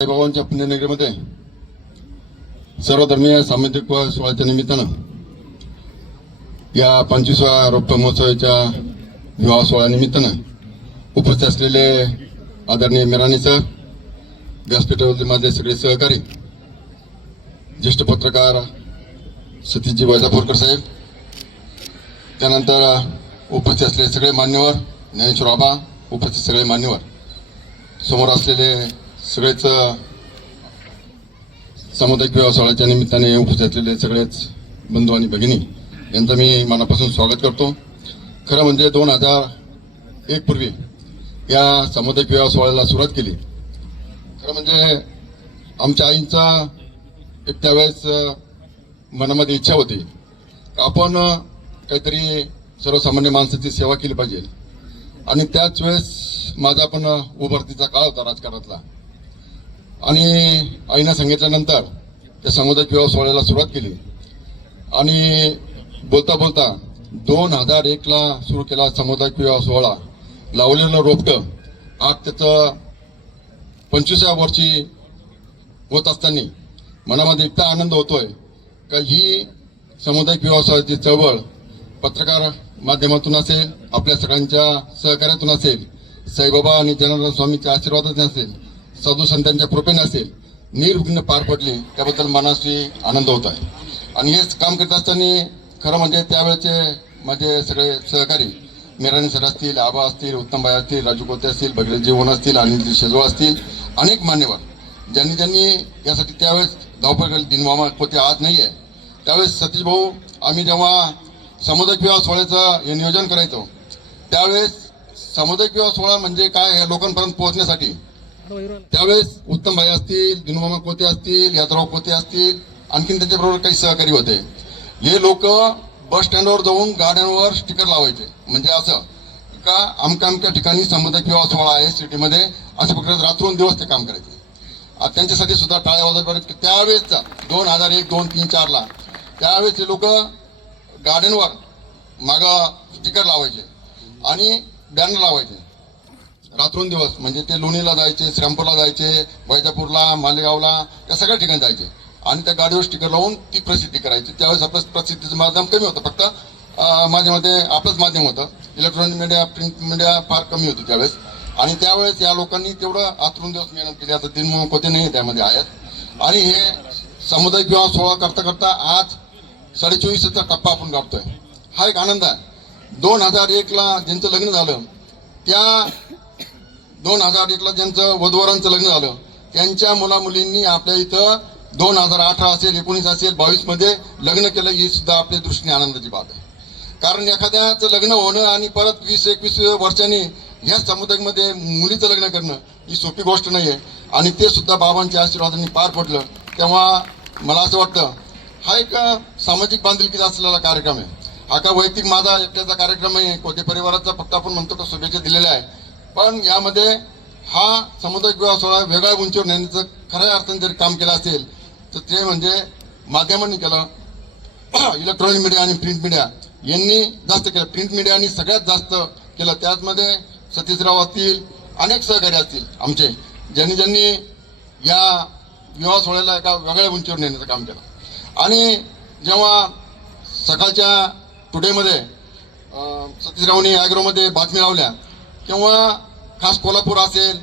साईबाबांच्या पुण्यनगरीमध्ये सर्वधर्मीय सामाजिक व सोहळ्याच्या निमित्तानं या पंचवीसव्या रौप्य महोत्सवाच्या विवाह सोहळ्यानिमित्तानं उपस्थित असलेले आदरणीय मिराणी सर व्यासपीठावरील माझे सगळे सहकारी ज्येष्ठ पत्रकार सतीशजी वैजापूरकर साहेब त्यानंतर उपस्थित असलेले सगळे मान्यवर ज्ञानेश्वर आबा उपस्थित सगळे मान्यवर समोर असलेले सगळेच सामुदायिक विवाह सोहळ्याच्या निमित्ताने उपस्थित असलेले सगळेच बंधू आणि भगिनी यांचं मी मनापासून स्वागत करतो. खरं म्हणजे दोन हजार एक पूर्वी या सामुदायिक विवाह सोहळ्याला सुरुवात केली. खरं म्हणजे आमच्या आईंचा एक त्यावेळेस मनामध्ये इच्छा होती. आपण काहीतरी सर्वसामान्य माणसाची सेवा केली पाहिजे. आणि त्याच वेळेस माझा पण उभारतीचा काळ होता राजकारणातला. आणि आईनं सांगितल्यानंतर त्या सामुदायिक विवाह सोहळ्याला सुरुवात केली. आणि बोलता बोलता दोन हजार एकला सुरू केला सामुदायिक विवाह सोहळा. लावलेलं रोपटं. आज त्याचं पंचवीसव्या वर्षी होत असताना मनामध्ये इतका आनंद होतोय का ही सामुदायिक विवाह सोहळ्याची चळवळ पत्रकार माध्यमातून असेल आपल्या सगळ्यांच्या सहकार्यातून असेल साईबाबा आणि जनार्दन स्वामीच्या आशीर्वादातून असेल साधू संतांच्या कृपेने असेल निर्विघ्न पार पडली त्याबद्दल मनाशी आनंद होत आहे. आणि हेच काम करत असताना खरं म्हणजे त्यावेळेचे माझे सगळे सहकारी मिराणी सर असतील आबा असतील उत्तमबाई असतील राजू कोते असतील भगीरथ जीवन असतील अनिल शेजवा असतील अनेक मान्यवर ज्यांनी ज्यांनी यासाठी त्यावेळेस धावपळ केली. दिनमामा कोते आज नाही आहे त्यावेळेस सतीश भाऊ आम्ही जेव्हा सामुदायिक विवाह सोहळ्याचं हे नियोजन करायचो त्यावेळेस सामुदायिक विवाह सोहळा म्हणजे काय हे लोकांपर्यंत पोहोचण्यासाठी त्यावेळेस उत्तम भाई असतील दिनुमामा कोते असतील यादराव कोते असतील आणखीन त्यांच्याबरोबर काही सहकारी होते. हे लोक बस स्टँडवर जाऊन गाड्यांवर स्टिकर लावायचे. म्हणजे असं का अमक्या अमक्या ठिकाणी समुदाय किंवा सोहळा आहे सिटीमध्ये अशा प्रकारे रात्रून दिवस ते काम करायचे. आता त्यांच्यासाठी सुद्धा टाळ्या वाजवणार त्यावेळेसचा दोन हजार एक दोन तीन चारला त्यावेळेस ते लोक गाड्यांवर माग स्टिकर लावायचे आणि बॅनर लावायचे. रात्रोंदिवस म्हणजे ते लोणीला जायचे श्रीरामपूरला जायचे वैजापूरला मालेगावला या सगळ्या ठिकाणी जायचे. आणि त्या गाडीवर स्टिकर लावून ती प्रसिद्धी करायची. त्यावेळेस आपलं प्रसिद्धीचं माध्यम कमी होतं. फक्त माझ्यामध्ये आपलंच माध्यम होतं. इलेक्ट्रॉनिक मीडिया प्रिंट मीडिया फार कमी होती त्यावेळेस. आणि त्यावेळेस या लोकांनी तेवढं आतरून दिवस मेहनत केली. आता दिन कोते नाही त्यामध्ये आहेत. आणि हे सामुदायिक विवाह सोहळा करता करता आज साडेचोवीसचा टप्पा आपण गाठतोय. हा एक आनंद आहे. दोन हजार एकला ज्यांचं लग्न झालं त्या दोन हजार एकला ज्यांचं वधवरांचं लग्न झालं त्यांच्या मुला मुलींनी आपल्या इथं दोन हजार अठरा असेल एकोणीस असेल बावीसमध्ये लग्न केलं ही सुद्धा आपल्या दृष्टीने आनंदाची बाब आहे. कारण एखाद्याचं लग्न होणं आणि परत वीस एकवीस वर्षांनी ह्या समुदायामध्ये मुलीचं लग्न करणं ही सोपी गोष्ट नाही आहे आणि ते सुद्धा बाबांच्या आशीर्वादाने पार पडलं. तेव्हा मला असं वाटतं हा एक सामाजिक बांधिलकीचा असलेला कार्यक्रम आहे. हा का वैयक्तिक माझा एकट्याचा कार्यक्रम आहे कोणत्या परिवाराचा फक्त आपण म्हणतो का शुभेच्छा दिलेल्या आहे. पण यामध्ये हा समुदाय विवाह सोहळा वेगळ्या उंचीवर नेण्याचं खऱ्या अर्थाने जर काम केलं असेल तर ते म्हणजे माध्यमांनी केलं. इलेक्ट्रॉनिक मीडिया आणि प्रिंट मीडिया यांनी जास्त केलं. प्रिंट मीडियानी सगळ्यात जास्त केलं. त्याचमध्ये सतीशराव असतील अनेक सहकारी असतील आमचे ज्यांनी ज्यांनी या विवाह सोहळ्याला एका वेगळ्या उंचीवर नेण्याचं काम केलं. आणि जेव्हा सकाळच्या टुडेमध्ये सतीशरावनी ॲग्रोमध्ये बातमी लावल्या तेव्हा खास कोल्हापूर असेल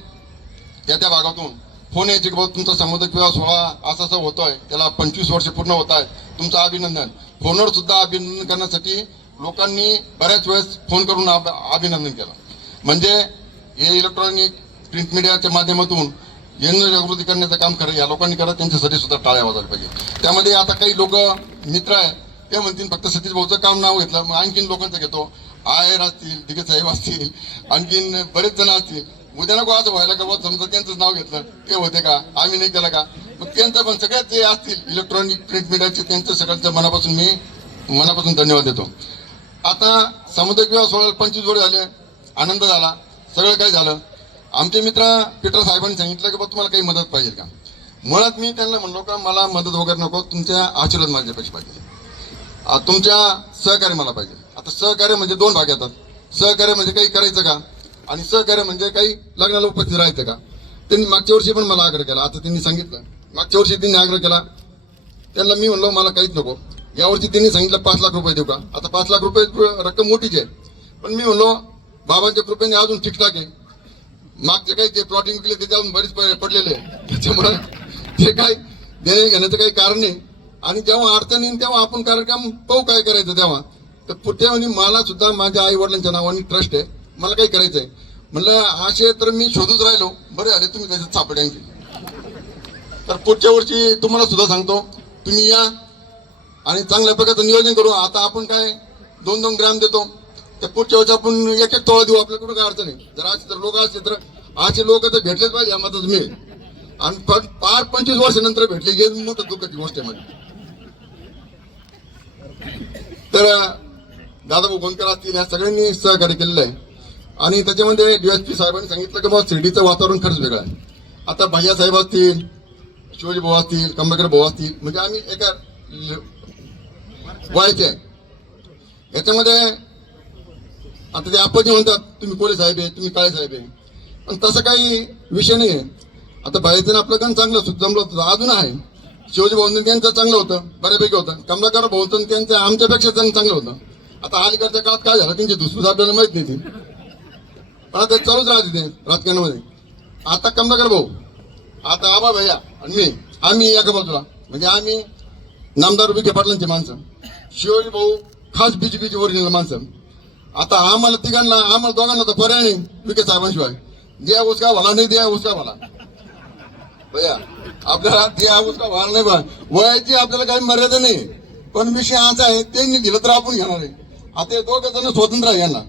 त्या त्या भागातून. फोन यायचे की बाबा तुमचा सामुदायिक विवाह सोहळा असा असा होतोय त्याला पंचवीस वर्ष पूर्ण होत आहेत. तुमचं अभिनंदन. फोनवर सुद्धा अभिनंदन करण्यासाठी लोकांनी बऱ्याच वेळेस फोन करून अभिनंदन केलं. म्हणजे हे इलेक्ट्रॉनिक प्रिंट मीडियाच्या माध्यमातून जनजागृती करण्याचं काम खरं या लोकांनी करत त्यांच्यासाठी सुद्धा टाळ्या वाजायला पाहिजे. त्यामध्ये आता काही लोक मित्र आहे ते म्हणतील फक्त सतीश भाऊचं काम नाव घेतलं मग आणखीन लोकांचं घेतो. आयर असतील दिगे साहेब असतील आणखीन बरेच जण असतील उद्या नको असं व्हायला का बुवा? समजा त्यांचंच नाव घेतलं ते होते का? आम्ही नाही केलं का? मग त्यांचं पण सगळ्यात जे असतील इलेक्ट्रॉनिक प्रिंट मीडियाचे त्यांचं सगळ्यांचं मनापासून मी मनापासून धन्यवाद देतो. आता सामुदायिक विवाह सोहळ्याला पंचवीस जोड झाले आनंद झाला सगळं काही झालं. आमचे मित्र पीटर साहेबांनी सांगितलं की बा तुम्हाला काही मदत पाहिजे का? मुळात मी त्यांना म्हणलो का मला मदत वगैरे नको तुमच्या आशीर्वाद माझ्यापाशी पैसे पाहिजे तुमच्या सहकार्य मला पाहिजे. आता सहकार्य म्हणजे दोन भाग येतात. सहकार्य म्हणजे काही करायचं का? आणि सहकार्य म्हणजे काही लग्नाला उपस्थित राहायचं का? त्यांनी मागच्या वर्षी पण मला आग्रह केला. आता त्यांनी सांगितलं. मागच्या वर्षी त्यांनी आग्रह केला. त्यांना मी म्हणलो मला काहीच नको. यावर्षी त्यांनी सांगितलं पाच लाख रुपये देऊ का? आता पाच लाख रुपये रक्कम मोठीच आहे. पण मी म्हणलो बाबांच्या कृपेने अजून ठीकठाक आहे. मागचे काही ते प्लॉटिंग केले त्याचे अजून बरेच प- पडलेले आहे. त्याच्यामुळे ते काय देणे घेण्याचं काही कारण नाही. आणि जेव्हा अडचण येईल तेव्हा आपण कार्यक्रम पाहू काय करायचं तेव्हा. तर कुठे आणि मला सुद्धा माझ्या आई वडिलांच्या नावाने ट्रस्ट आहे. मला काही करायचं आहे म्हणलं असे तर मी शोधत राहिलो. बरे झाले तुम्ही त्याच्यात सापड्यांची तर पुढच्या वर्षी तुम्हाला सुद्धा सांगतो तुम्ही या आणि चांगल्या प्रकारचं नियोजन करू. आता आपण काय दोन दोन ग्राम देतो. तर पुढच्या वर्षी आपण एक एक तोळा देऊ. आपल्याकडून काय अडचण नाही. जर असे तर लोक असले तर असे लोक तर भेटलेच पाहिजे. यामध्येच मी आणि पण पार पंचवीस वर्षानंतर भेटले हे मोठं दुःखाची गोष्ट आहे माझी तर दादाभाऊ गोंदकर असतील या सगळ्यांनी सहकार्य केलेलं आहे आणि त्याच्यामध्ये डीएसपी साहेबांनी सांगितलं की बाबा शिर्डीचं वातावरण खरंच वेगळं आहे. आता भैया साहेब असतील शिवाजी भाऊ असतील कमलाकर भाऊ असतील म्हणजे आम्ही एका व्हायचे आहे. याच्यामध्ये आता ते आपण म्हणतात तुम्ही कोळे साहेब आहे तुम्ही काळे साहेब आहे. पण तसं काही विषय नाही आहे आता बाहेरचं आपलं गण चांगलं जमलं होतं अजून आहे. शिवाजी भाऊंचं त्यांचं चांगलं होतं बऱ्यापैकी होतं. कमलाकर भाऊंचं त्यांचं आमच्यापेक्षा चांग- चांगलं होतं. आता अलीकडच्या काळात काय झालं? त्यांची दुसरी आपल्याला माहीत नाही ती. पण आता चालूच राहते ते राजकारणामध्ये. आता कमलाकर भाऊ. आता आबा भैया आणि मी. आम्ही एका बाजूला. म्हणजे आम्ही नामदार विखे पाटलांची माणसं. शिवाजी भाऊ खास बीजेपीची ओरिजिनल माणसं. आता आम्हाला तिघांना आम्हाला दोघांना तर पर्याय नाही विखे साहेबांशिवाय. द्या उसका भला नाही द्या उसका भला. भैया आपल्याला द्या उसका भला नाही बा वयाची आपल्याला काही मर्यादा नाही. पण विषय असा आहे त्यांनी दिलं तर आपण घेणार आहे. आता हे दोघं जण स्वतंत्र आहे यांना.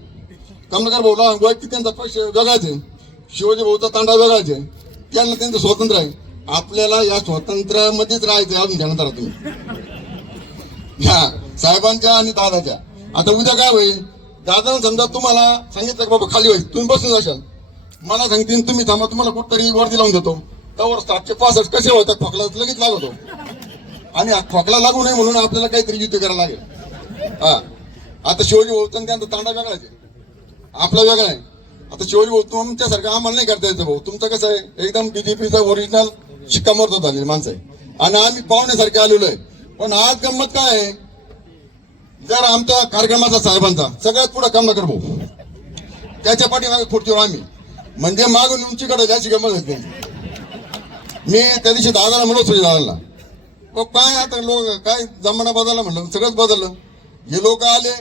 कमलाकर भाऊला वैयक्तिक त्यांचा पक्ष वेगळाच आहे. शिवाजी भाऊचा तांडा वेगळाच आहे. त्यांना त्यांचं स्वातंत्र्य आहे. आपल्याला या स्वातंत्र्यामध्येच राहायचं आहे, अजून ध्यानात राहा तुम्ही. ह्या साहेबांच्या आणि दादाच्या. आता उद्या काय होईल? दादानं समजा तुम्हाला सांगितलं की बाबा खाली होईल. तुम्ही बसून जाशाल. मला सांगतील तुम्ही थांबा तुम्हाला कुठतरी वरती लावून देतो. त्यावर सातशे पासष्ट कसे होतात खोकला लगेच लागतो. आणि हा खोकला लागू नये म्हणून आपल्याला काहीतरी युद्ध करायला लागेल. हा. आता शिवाजी भाऊ त्यांचा तांडा वेगळाच आहे. आपला वेगळा आहे. आता शिवाजी भाऊ तुमच्यासारखं आम्हाला नाही करता येतं भाऊ. तुमचं कसं आहे? एकदम बीजेपीचा ओरिजिनल शिक्कामोर्तब झालेली माणसं आहे. आणि आम्ही पाहुण्यासारखे आलेलो आहे. पण आज गंमत काय आहे? जर आमच्या कार्यक्रमाचा साहेबांचा सगळ्यात पुढे काम नकर भाऊ. त्याच्या पाठीमागे पुढचे आम्ही. म्हणजे मागून उंचीकडे जायची गंमत होती मी त्या दिवशी दादाला म्हणलो सुरी दादाला काय आता लोक काय जमाना बदलला म्हणलं? सगळंच बदललं. हे लोक आले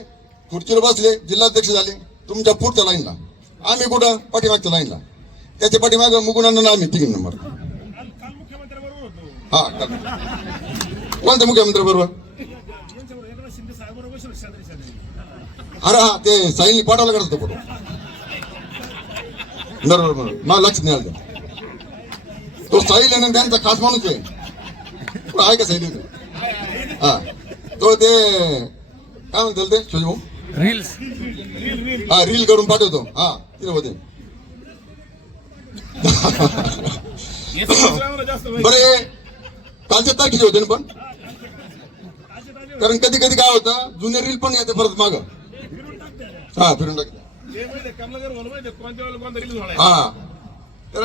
खुर्चीवर बसले जिल्हाध्यक्ष झाले. तुमच्या पुढच्या लाईनला आम्ही कुठं? पाठीमागच्या लाईनला त्याच्या पाठीमागं मुकुंदांना आम्ही तीन नंबर हा कोणत्या मुख्यमंत्री बरोबर अरे हा ते साईनी पाठवला करत होतो फोटो बरोबर बरोबर. मला लक्ष नाही आलं. तो साहिल आहे ना त्यांचा खास माणूस आहे. आहे का साहिल हा. तो ते काय म्हणतात ते? शिवभाऊ रील्स हा रील करून पाठवतो. हा तिथे होते. बरे कालचे तारखेचे होते ना पण? कारण कधी कधी काय होतं जुने रील पण येते परत माग. हा फिरून टाकते. हा. तर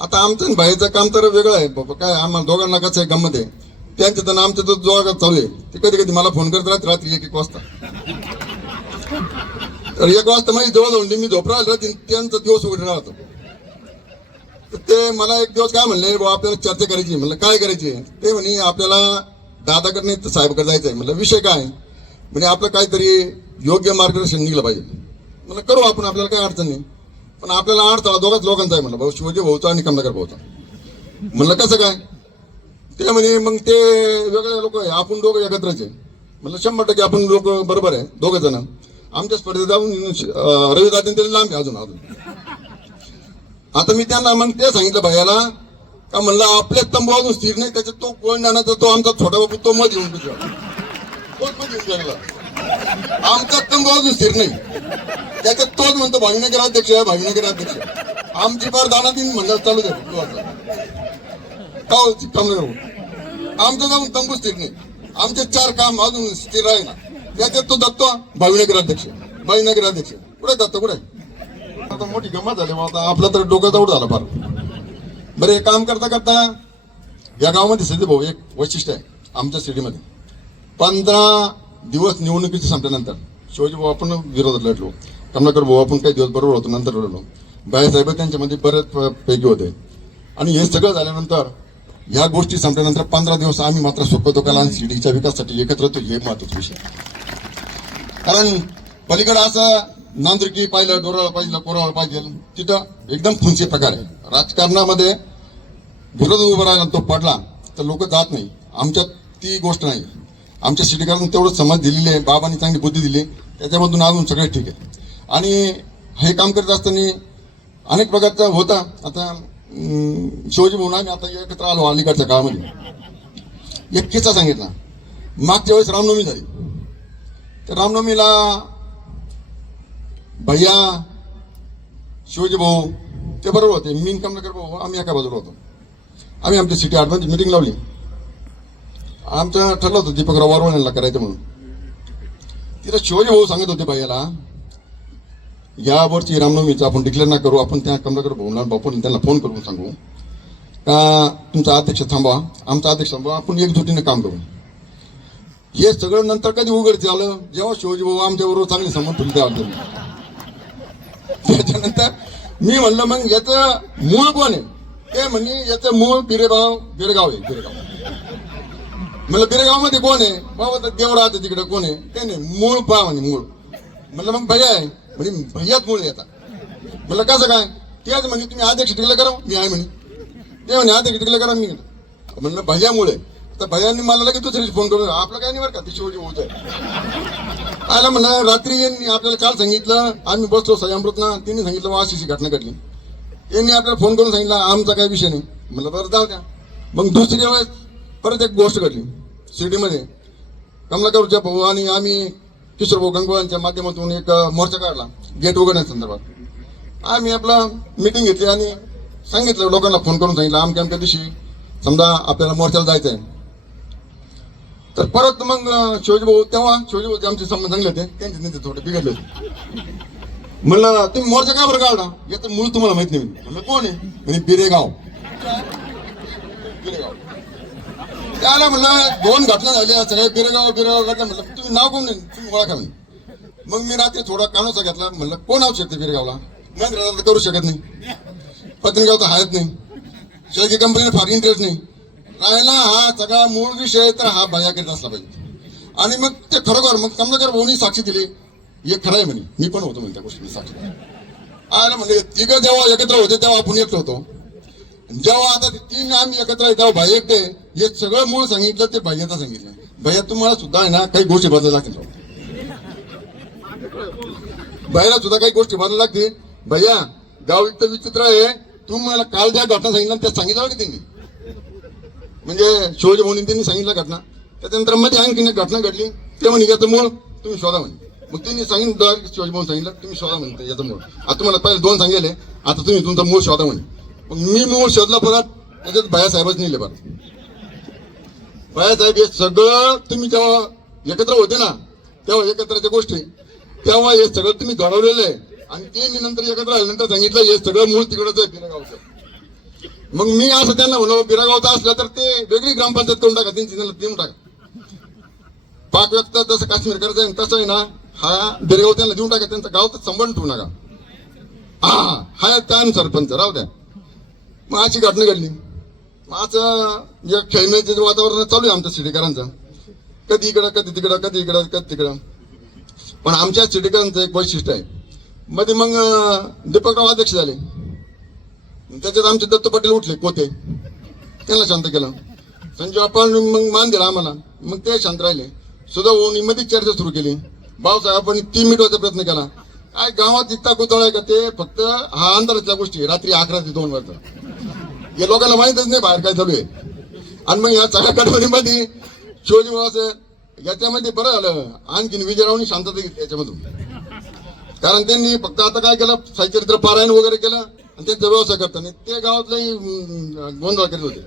आता आमचं भाईचं काम तर वेगळं आहे. बाबा काय आम्हाला दोघांना कसं आहे गंमत आहे. त्यांच्या तर आमच्या तर जोरात चालू आहे. ते कधी कधी मला फोन करत राहते रात्री एक एक वाजता. तर एक वाजता माझी जवळ जाऊन मी झोप राहिलो राहते त्यांचा दिवस उघडे राहतो. तर ते मला एक दिवस काय म्हणले बाबा आपल्याला चर्चा करायची म्हणलं काय करायची ते म्हणे आपल्याला दादाकडे नाही तर साहेबकडे जायचं आहे म्हणलं विषय काय? म्हणजे आपलं काहीतरी योग्य मार्गदर्शन निघलं पाहिजे. म्हणलं करू आपण आपल्याला काही अडचण नाही. पण आपल्याला अडथळा दोघाच लोकांचा आहे म्हणलं भाऊ शिवाजी भाऊचा आणि कमलाकर भाऊचा. म्हणलं कसं काय? ते म्हणे मग ते वेगळे लोक आहे आपण दोघं एकत्रच आहे. म्हणलं शंभर टक्के आपण लोक बरोबर आहे दोघं जण. आमच्या स्पर्धेत जाऊन रवी दादा त्याला लांब अजून अजून. आता मी त्यांना मग ते सांगितलं भैयाला का म्हणलं आपल्या तंबू अजून स्थिर नाही त्याच्यात तो कोण जाण्याचा तो आमचा छोटा बापू तो मध येऊन तुझ्या तोच मध येऊन आमचा तंबू अजून स्थिर नाही. त्याच्यात तोच म्हणतो भाविनगर अध्यक्ष भाविनगर अध्यक्ष आमची फार दाना दिन म्हणलं चालू झाली का कमी राहू. आमचं जाऊन तंबू स्थिर नाही आमचे चार काम अजून स्थिर आहे ना त्याच्यात तो दत्तो भावीनगर अध्यक्ष. भावीनगर अध्यक्ष. कुठे दत्तो? कुठे आता मोठी गंमत झाली आता आपला तर डोकं जवळ झालं फार. बरं हे काम करता करता या गावामध्ये सिद्धी भाऊ एक वैशिष्ट्य आहे. आमच्या सिटीमध्ये पंधरा दिवस निवडणुकीचे संपल्यानंतर शिवाजी भाऊ आपण विरोधात लढलो. कमलाकर भाऊ आपण काही दिवस बरोबर होतो नंतर लढलो. बाळासाहेब त्यांच्यामध्ये बरेच पैकी होते. आणि हे सगळं झाल्यानंतर ह्या गोष्टी संपल्यानंतर पंधरा दिवस आम्ही मात्र सुखदुःखाला आणि शिडीच्या विकासासाठी एकत्र होतो हे महत्त्वाचा विषय कारण पलीकडं असं नांदुरकी पाहिलं डोराला पाहिलं कोराला पाहिजे तिथं एकदम खुनचे प्रकार आहे. राजकारणामध्ये विरोध उभा राहिला तो पडला तर लोक जात नाही. आमच्यात ती गोष्ट नाही. आमच्या शिटीकरांना तेवढं समज दिलेली आहे बाबांनी चांगली बुद्धी दिली त्याच्यामधून अजून सगळे ठीक आहे. आणि हे काम करत असताना अनेक प्रकारचा होता. आता शिवाजी म्हणून मी आता एकत्र आलो अलीकडच्या काळामध्ये. एक किस्सा सांगितला. मागच्या वेळेस रामनवमी झाली. तर रामनवमीला भैया शिवाजी भाऊ ते बरोबर होते. मी कमलाकर भाऊ आम्ही एका बाजूला होतो. आम्ही आमची सिटी आठ मिटिंग लावली. आमचं ठरलं होतं दीपकराव वारवण करायचं म्हणून. तिथं शिवाजी भाऊ सांगत होते भैयाला यावरची रामनवमीचं आपण डिक्लेअर ना करू आपण त्या कमलाकर भाऊला बापून त्यांना फोन करून सांगू. का तुमचा अध्यक्ष थांबवा आमचा अध्यक्ष थांबवा आपण एकजुटीने काम करू. हे सगळं नंतर कधी उघड झालं? जेव्हा शिवाजी भाऊ आमच्याबरोबर चांगले संबंध ठेवले त्याच्यानंतर मी म्हणलं मग याचं मूळ कोण आहे? ते म्हणे याचं मूळ बिरेगाव बिरेगाव आहे बिरेगाव. म्हणलं बिरेगावमध्ये कोण आहे? बाबा तर देव राहते तिकडे कोण आहे? ते नाही मूळ पा म्हणे मूळ. म्हणलं मग भैया आहे. म्हणजे भैयाच मूळ येतात म्हणलं कसं काय? तेच म्हणे तुम्ही अध्यक्ष टिकलं करा हो. मी आहे म्हणे. ते म्हणे अध्यक्ष टिकलं करा. मी म्हणलं भैयामुळे. तर भैयांनी मला लगेच दुसरीच फोन करून आपलं काय नाही बरं का? ते शिवाजी होत आहे आयला म्हणलं रात्री यांनी आपल्याला काल सांगितलं आम्ही बसलो सयामृतना त्यांनी सांगितलं वा अशी घटना घडली. यांनी आपल्याला फोन करून सांगितलं आमचा काही विषय नाही. म्हणलं बरं जाऊ द्या. मग दुसरी वेळेस परत एक गोष्ट घडली. शिर्डीमध्ये कमलाकरच्या भाऊ आणि आम्ही किशोर भाऊ गंगवांच्या माध्यमातून एक मोर्चा काढला गेट उघडण्याच्या संदर्भात. आम्ही आपला मिटिंग घेतली आणि सांगितलं लोकांना फोन करून सांगितलं आमक्या आमच्या दिवशी समजा आपल्याला मोर्चाला जायचं आहे तर परत मग अं, तेव्हा शिवाजीभाऊ आमचे संबंध चांगले होते त्यांचे नेते थोडे बिघडले होते. म्हणलं तुम्ही मोर्चा का बरं काढला? याचं मूळ तुम्हाला माहीत नाही. म्हणलं कोण आहे? म्हणजे बिरेगाव. बिरेगाव. त्याला म्हणलं दोन घटना झाल्या सगळे बिरगाव बिरगाव घटना म्हटलं तुम्ही नाव कोण नाही तुम्ही ओळखा म्हणे मग मी रात्री थोडा कानोसा घेतला म्हणलं कोण आवू शकते बिरगावला? मग करू शकत नाही. पत्रिकाव तर आहेत नाही. शेळकी कंपनीला फार इंटरेस्ट नाही. राहिला हा सगळा मूळ विषय तर हा भया करीत असला पाहिजे. आणि मग ते खरोखर मग कमलाकर भाऊनी साक्षी दिली. हे खरं आहे म्हणे. मी पण होतो म्हणे त्या गोष्टी साक्षी. आयला म्हणजे तिघं जेव्हा एकत्र होते तेव्हा आपण एकत्र होतो. जेव्हा आता ते तीन आम्ही एकत्र आहे तेव्हा भाई हे सगळं मूळ सांगितलं ते भैयाचं सांगितलं. भैया तुम्हाला सुद्धा आहे ना काही गोष्टी बदलायला लागतील. भैयाला सुद्धा काही गोष्टी बदलायला लागतील. भैया गाव इतकं विचित्र आहे तुम्हाला काल ज्या घटना सांगितलं त्या सांगितलं की त्यांनी. म्हणजे शिवाजी म्हणून त्यांनी सांगितलं घटना. त्याच्यानंतरमध्ये आणखी एक घटना घडली ते म्हणे याचं मूळ तुम्ही शोधा म्हणे. मग त्यांनी सांगितलं शिवाजी भाऊ सांगितलं तुम्ही शोधा म्हणे याचं मूळ. आता तुम्हाला पहिले दोन सांगितले आता तुम्ही तुमचं मूळ शोधा म्हणे. मी मूळ शोधला परत त्याच्यात भयासाहेबच नेले परत. भयासाहेब हे सगळं तुम्ही जेव्हा एकत्र होते ना तेव्हा एकत्रच्या गोष्टी. तेव्हा हे सगळं तुम्ही घडवलेलं आहे. आणि ते मी नंतर एकत्र आल्यानंतर सांगितलं हे सगळं मूळ तिकडचं आहे बिरागावचं. मग मी असं त्यांना म्हणलो हो, बिरागावचं असलं तर ते वेगळी ग्रामपंचायत करून टाका त्यांची त्यांना देऊन टाका. पाक व्यक्त जसं काश्मीर करायचं आहे तसं आहे ना हा बिरगाव त्यांना देऊन टाका त्यांचं गावचं संबंध ठेवू नका. हा हा त्या सरपंच राहू द्या. मग अशी घटना घडली. मग असं एक खेळण्याचं वातावरण चालू आहे आमच्या सिटीकरांचं. कधी इकडं कधी तिकडं कधी इकडं कधी तिकडं. पण आमच्या सिटीकरांचं एक वैशिष्ट्य आहे. मध्ये मग दीपकराव अध्यक्ष झाले. त्याच्यात आमचे दत्त पाटील उठले कोते त्यांना शांत केलं. संजय आपण मग मान दिला आम्हाला. मग ते शांत राहिले. सुद्धा ओनी मध्ये चर्चा सुरू केली. भाऊसाहेबांनी तीन मिनिटाचा प्रयत्न केला. काय गावात इतका कुतळ आहे का ते? फक्त हा अंधारातल्या गोष्टी रात्री अकरा ते दोन वाजता. या लोकांना माहितच नाही बाहेर काय चालू आहे. आणि मग या सगळ्या कडवणीमध्ये शिवाजी असं याच्यामध्ये बरं झालं. आणखीन विजयरावनी शांतता घेतली याच्यामधून. कारण त्यांनी फक्त आता काय केलं? साहित्यरित्र पारायण वगैरे केलं आणि त्यांचा व्यवसाय करताना ते गावातलाही गोंधळ करीत होते.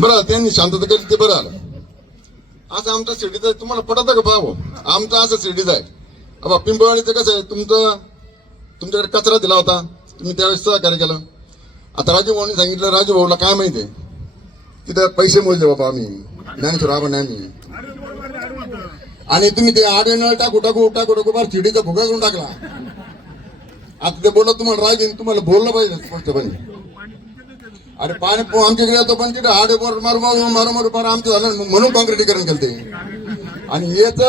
बरं त्यांनी शांतता केली ते बरं आलं असं आमच्या शिर्डीचं आहे. तुम्हाला पटत का भाऊ आमचं असं शिर्डीचं आहे. अब पिंपळवाडीचं कसं आहे? तुमचं तुमच्याकडे कचरा दिला होता. तुम्ही त्यावेळेस सहकार्य केलं. आता राजू भाऊनी सांगितलं राजू भाऊला काय माहिती आहे? तिथं पैसे मोजले बाबा आम्ही. ज्ञानेश्वर आबा नाही आम्ही. आणि तुम्ही ते आडवे नळ टाकू टाकू टाकू टाकू बार चिडीचा फुगा करून टाकला. आता ते बोलत तुम्हाला राग तुम्हाला बोललं पाहिजे स्पष्टपणे. अरे पाणी आमच्याकडे येतो पण तिथे आडे बोर मारू मारू मारू मारू पार आमचं झालं म्हणून काँक्रिटीकरण केलं ते. आणि याच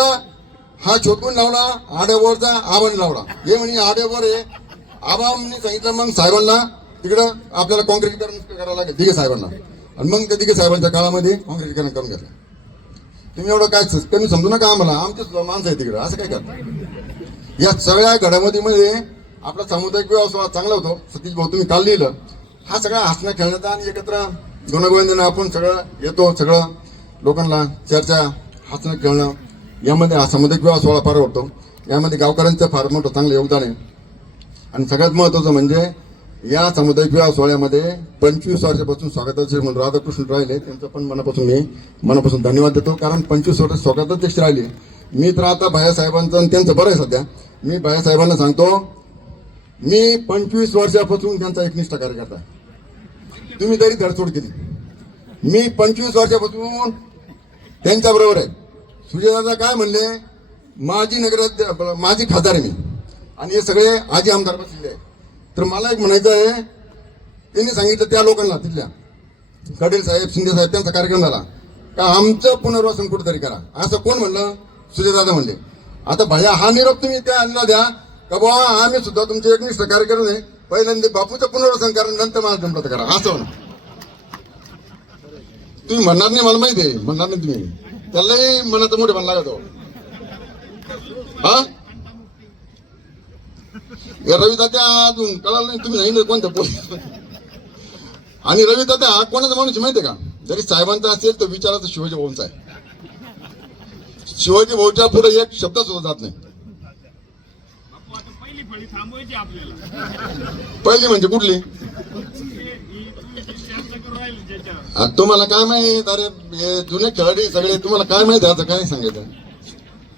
हा छोटून लावला आड्यावरचा आबाने लावला. हे म्हणे आड्यावर आहे आबाने सांगितलं मग साहेबांना तिकडं आपल्याला काँक्रिटीकरण करावं लागेल. दिघे साहेबांना. आणि मग त्या दिघे साहेबांच्या काळामध्ये काँक्रिटीकरण करून घेतलं. तुम्ही एवढं काय कमी समजू नका आम्हाला. आमचीच माणसं आहे तिकडं. असं काय करता या सगळ्या घडामोडीमध्ये आपला सामुदायिक व्यवसाय चांगला होतो. सतीश भाऊ तुम्ही काल लिहिलं. हा सगळा हसण्या खेळण्याचा आणि एकत्र गुणागोविंदाने आपण सगळं येतो सगळं लोकांना चर्चा हसणं खेळणं यामध्ये हा सामुदायिक विवाह सोहळा फार होतो. यामध्ये गावकऱ्यांचं फार मोठं चांगलं योगदान आहे. आणि सगळ्यात महत्वाचं म्हणजे या सामुदायिक विवाह सोहळ्यामध्ये पंचवीस वर्षापासून स्वागताचे म्हणून राधाकृष्ण राहिले. त्यांचं पण मनापासून मी मनापासून धन्यवाद देतो. कारण पंचवीस वर्ष स्वागताध्यक्ष राहिले. मी तर आता भायासाहेबांचं आणि त्यांचं बरं आहे सध्या. मी भायासाहेबांना सांगतो मी पंचवीस वर्षापासून त्यांचा एकनिष्ठ कार्यकर्ता आहे. तुम्ही तरी धडसोड केली. मी पंचवीस वर्षापासून त्यांच्याबरोबर आहे. सुजयदादा काय म्हणले? माझी नगर माझी खासदार आहे मी. आणि हे सगळे आजी आमदार बसलेले तर मला एक म्हणायचं आहे त्यांनी सांगितलं त्या लोकांना तिथल्या. कडेल साहेब शिंदे साहेब त्यांचा कार्यक्रम झाला. का आमचं पुनर्वसन कुठेतरी करा. असं कोण म्हणलं? सुजयदादा म्हणले. आता भया हा निरोप तुम्ही त्या अन्ना द्या. का बुवा आम्ही सुद्धा तुमचे एकनिष्ठ कार्यक्रम आहे. पहिल्यांदा बापूचं पुनर्वसन करा नंतर मला जमलं करा. असं म्हणा. तुम्ही म्हणणार नाही मला माहिती आहे. म्हणणार नाही तुम्ही. त्यालाही मनाचं मोठे म्हणला लागतो. हा? रवी तात्या अजून कळालं नाही तुम्ही नाही कोणत्या पोलीस आणि रवी तात्या हा कोणाचा माणूस माहितीये का? जरी साहेबांचा असेल तर विचाराचा शिवाजी भाऊंचा आहे. शिवाजी भाऊच्या पुढे एक शब्द सुद्धा जात नाही. पहिली म्हणजे कुठली? तुम्हाला काय माहीत? अरे हे जुने खेळाडू सगळे तुम्हाला काय माहीत आहे? आता काय सांगायचं?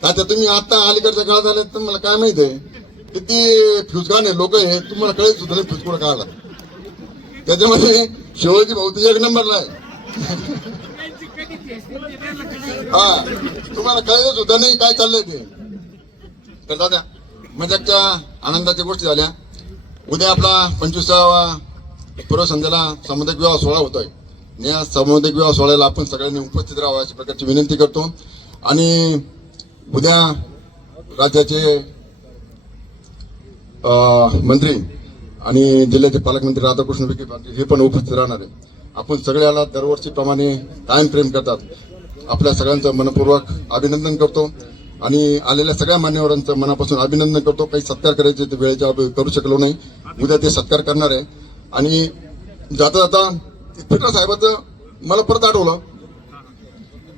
आता तुम्ही आता अलीकडच्या काळात आले तुम्हाला काय माहीत आहे? किती फ्युजगाने लोक आहे तुम्हाला कळेल सुद्धा नाही फ्युज काय काढला त्याच्यामध्ये शिवाजी भाऊ तुझ्या एक नंबरला आहे. हा तुम्हाला कळलं सुद्धा नाही काय चाललंय ते. तर दादा मजाकच्या आनंदाच्या गोष्टी झाल्या. उद्या आपला पंचवीसावा पूर्व संध्याला सामुदायिक विवाह सोहळा होतोय. या सामुदायिक विवाह सोहळ्याला आपण सगळ्यांनी उपस्थित राहावं अशा प्रकारची विनंती करतो. आणि उद्या राज्याचे मंत्री आणि जिल्ह्याचे पालकमंत्री राधाकृष्ण विखे पाटील हे पण उपस्थित राहणार आहे. आपण सगळ्याला दरवर्षीप्रमाणे कायम प्रेम करतात. आपल्या सगळ्यांचं मनपूर्वक अभिनंदन करतो आणि आलेल्या सगळ्या मान्यवरांचं मनापासून अभिनंदन करतो. काही सत्कार करायचे ते वेळेच्या करू शकलो नाही. उद्या ते सत्कार करणार आहे. आणि जाता जाता पीटर साहेबाचं मला परत आठवलं.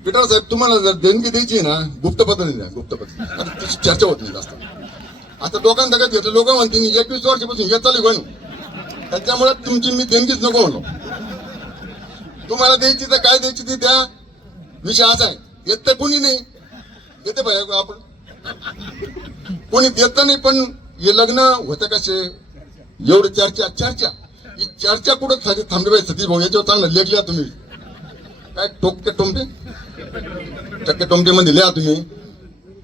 पिटर साहेब तुम्हाला जर देणगी द्यायची आहे ना गुप्त पद्धतीने गुप्त पद्धतीने चर्चा होत नाही जास्त. आता लोकांना दगत घेतलं लोक मी एकवीस वर्षापासून हे चालू आहे त्याच्यामुळे तुमची मी देणगीच नको म्हणलो. तुम्हाला द्यायची तर काय द्यायची ती द्या. विषय असा आहे येत तर कोणी नाही. येते पाहिजे आपण. कोणी देत नाही पण हे लग्न होतं कसे? एवढी चर्चा चर्चा. ही चर्चा कुठं थांबली थांबली पाहिजे सतीश भाऊ याच्यावर चांगलं लेखल्या तुम्ही. काय टोके टोमटे? टक्के टोमटे मध्ये लिहा तुम्ही.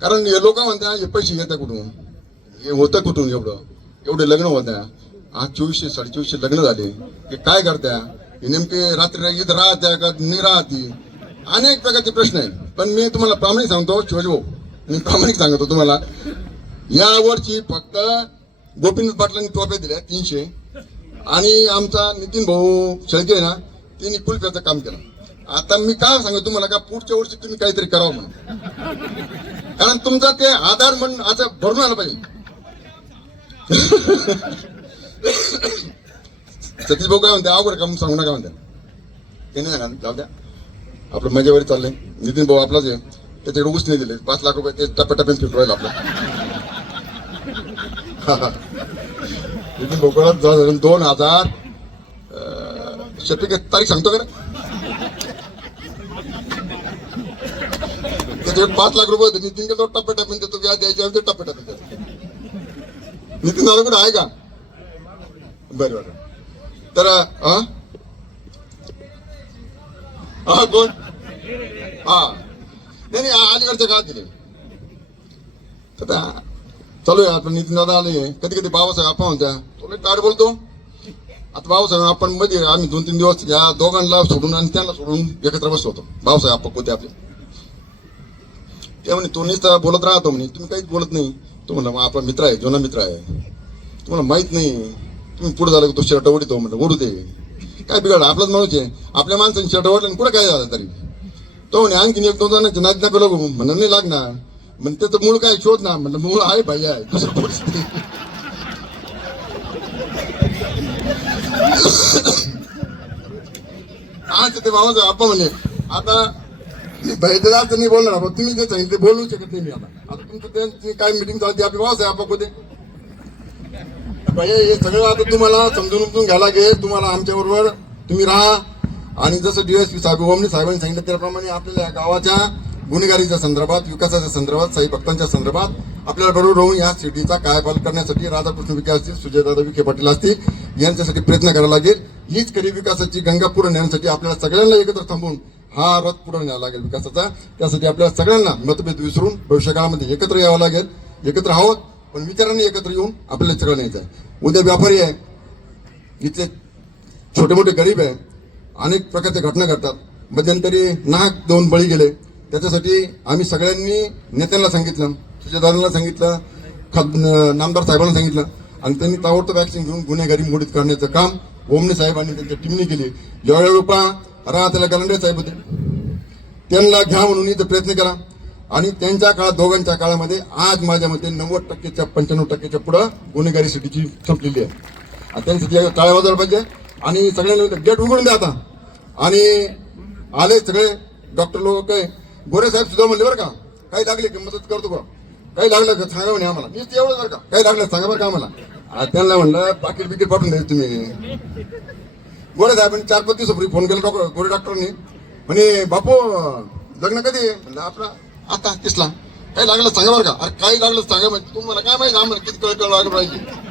कारण हे लोक म्हणता हे पैसे घेता कुठून? हे होतं कुठून एवढं? एवढे लग्न होत्या. आज चोवीसशे साडेचोवीसशे लग्न झाले. की काय करत्या? हे नेमके रात्री इथं राहत्या का नाही राहती अनेक प्रकारचे प्रश्न आहेत. पण मी तुम्हाला प्रामाणिक सांगतो शिवाजी भाऊ मी प्रामाणिक सांगतो तुम्हाला. या वर्षी फक्त गोपीनाथ पाटलांनी टोप्या दिल्या तीनशे. आणि आमचा नितीन भाऊ शेळके ना त्यांनी कुलप्याचं काम केलं. आता मी काय सांगतो तुम्हाला का पुढच्या वर्षी तुम्ही काहीतरी करावं म्हणून. कारण तुमचा ते आधार म्हणून असं भरून आलं पाहिजे. सतीश भाऊ काय म्हणते अवघड काम सांगू नका म्हणते. ते नाही सांगा जाऊ द्या. आपलं मजेवर चाललंय. नितीन भाऊ आपलाच आहे. त्याच्याकडे ऊस नाही दिले. पाच लाख रुपये ते टप्प्याटप्प्याने फिट राहील आपलं. नितीन भाऊ दोन हजार अं, तारीख सांगतो का त्याच्याकडे पाच लाख रुपये होते. नितीन तो देतो. व्याज द्यायचे ते देतो. नितीन दादा कुठे आहे का? बरं बरं. तर हा कोण? हा. नाही नाही अलीकडच्या काळात दिले? तर चालू आहे आपण नितीन दादा आले. कधी कधी बाबासाहेब आपण तो तुला काढ बोलतो. आता बाबासाहेब आपण मध्ये आम्ही दोन तीन दिवस या दोघांना सोडून आणि त्यांना सोडून एकत्र बसलो होतो. बाबासाहेब आपण होते आपले. ते म्हणे तो नुसता बोलत राहतो म्हणे. तुम्ही काहीच बोलत नाही. तो म्हणला मग आपला मित्र आहे जुना मित्र आहे. तुम्हाला माहीत नाही तुम्ही पुढे झालं की तो शर्ट ओढतो म्हणलं ओढू दे काय बिघाड आपलाच माणूस आहे. आपल्या माणसाने शर्ट ओढलं कुठं काय झालं तरी? तो म्हणे आणखीन एक दोन जणांचे नाच ना पेलो म्हणून नाही लागणार. म्हण त्याचं मूळ काय शोध ना. म्हणलं मूळ आहे भाई आहे. दुसरं कोणीच आज ते बाबा आपण म्हणे आता भाईचं जास्त नाही बोलणार आपण तुम्ही जे सांगितलं ते बोलू शकत नाही मी आता. आता तुमचं त्यांची काय मिटिंग चालते आपली बाबासाहेब आपण होते हे सगळं आता तुम्हाला समजून उमजून घ्यायला लागेल. तुम्हाला आमच्या बरोबर तुम्ही राहा. आणि जसं डीएसपी साहेब ओमनी साहेबांनी सांगितलं त्याप्रमाणे आपल्याला या गावाच्या गुन्हेगारीच्या संदर्भात विकासाच्या संदर्भात साई भक्तांच्या संदर्भात आपल्याला बरोबर राहून या सिटीचा कायापालट करण्यासाठी राधाकृष्ण विखे असतील सुजयदादा विखे पाटील असतील यांच्यासाठी प्रयत्न करावा लागेल. हीच खरी विकासाची गंगा पुढे नेण्यासाठी आपल्याला सगळ्यांना एकत्र थांबून हा रथ पुढे न्यावा लागेल विकासाचा. त्यासाठी आपल्या सगळ्यांना मतभेद विसरून भविष्यकाळामध्ये एकत्र यावं लागेल. एकत्र आहोत पण विचारांनी एकत्र येऊन आपल्याला सगळं न्यायचं आहे. उद्या व्यापारी आहे. इथले छोटे मोठे गरीब आहे. अनेक प्रकारच्या घटना घडतात. मध्यंतरी नाहक दोन बळी गेले. त्याच्यासाठी आम्ही सगळ्यांनी नेत्यांना सांगितलं सुजयदारांना सांगितलं खद नामदार साहेबांना सांगितलं. आणि त्यांनी ताबडतोब वॅक्सिन घेऊन गुन्हेगारी मोडीत करण्याचं काम. ओमने साहेबांनी त्यांच्या टीमने केले. यावेळी राहतेला गलांडे साहेब होते? त्यांना घ्या म्हणून इथं प्रयत्न करा आणि त्यांच्या काळात दोघांच्या काळामध्ये आज माझ्या मते नव्वद टक्केच्या पंच्याण्णव टक्केच्या पुढं गुन्हेगारी सिटीची संपलेली आहे. आणि त्यांच्यासाठी टाळ्या वाजवायला पाहिजे. आणि सगळ्यांना गेट उघडून द्या आता. आणि आले सगळे डॉक्टर लोक काय? गोरे साहेब सुद्धा म्हणले बरं का काही लागले की मदत करतो का काही लागलं का सांगा म्हणे आम्हाला. मीच एवढं बरं का काही लागलं सांगा बरं का आम्हाला. त्यांना म्हणलं पाकिट बिकीट पाठवून द्यायचं तुम्ही. गोरे साहेबांनी चार पाच दिवसापूर्वी फोन केला डॉक्टर गोरे डॉक्टरनी. म्हणे बापू लग्न कधी म्हणलं आपला आता किसला काही लागलं सांगा बरं का. अरे काही लागलं सांगा म्हणजे तुम्हाला काय माहिती? आम्हाला किती कळ कळ लागलं पाहिजे.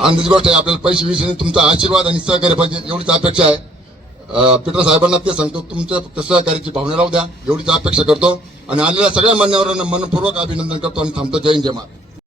आणि गोष्ट आहे आपल्याला पैसे विषयी तुमचा आशीर्वाद आणि सहकार्य पाहिजे एवढीच अपेक्षा आहे. अं, पीटर साहेबांना ते सांगतो तुमच्या फक्त सहकार्याची भावना राहू द्या एवढीच अपेक्षा करतो. आणि आलेल्या सगळ्या मान्यवरांना मनपूर्वक अभिनंदन करतो आणि थांबतो. जय जय महाराज.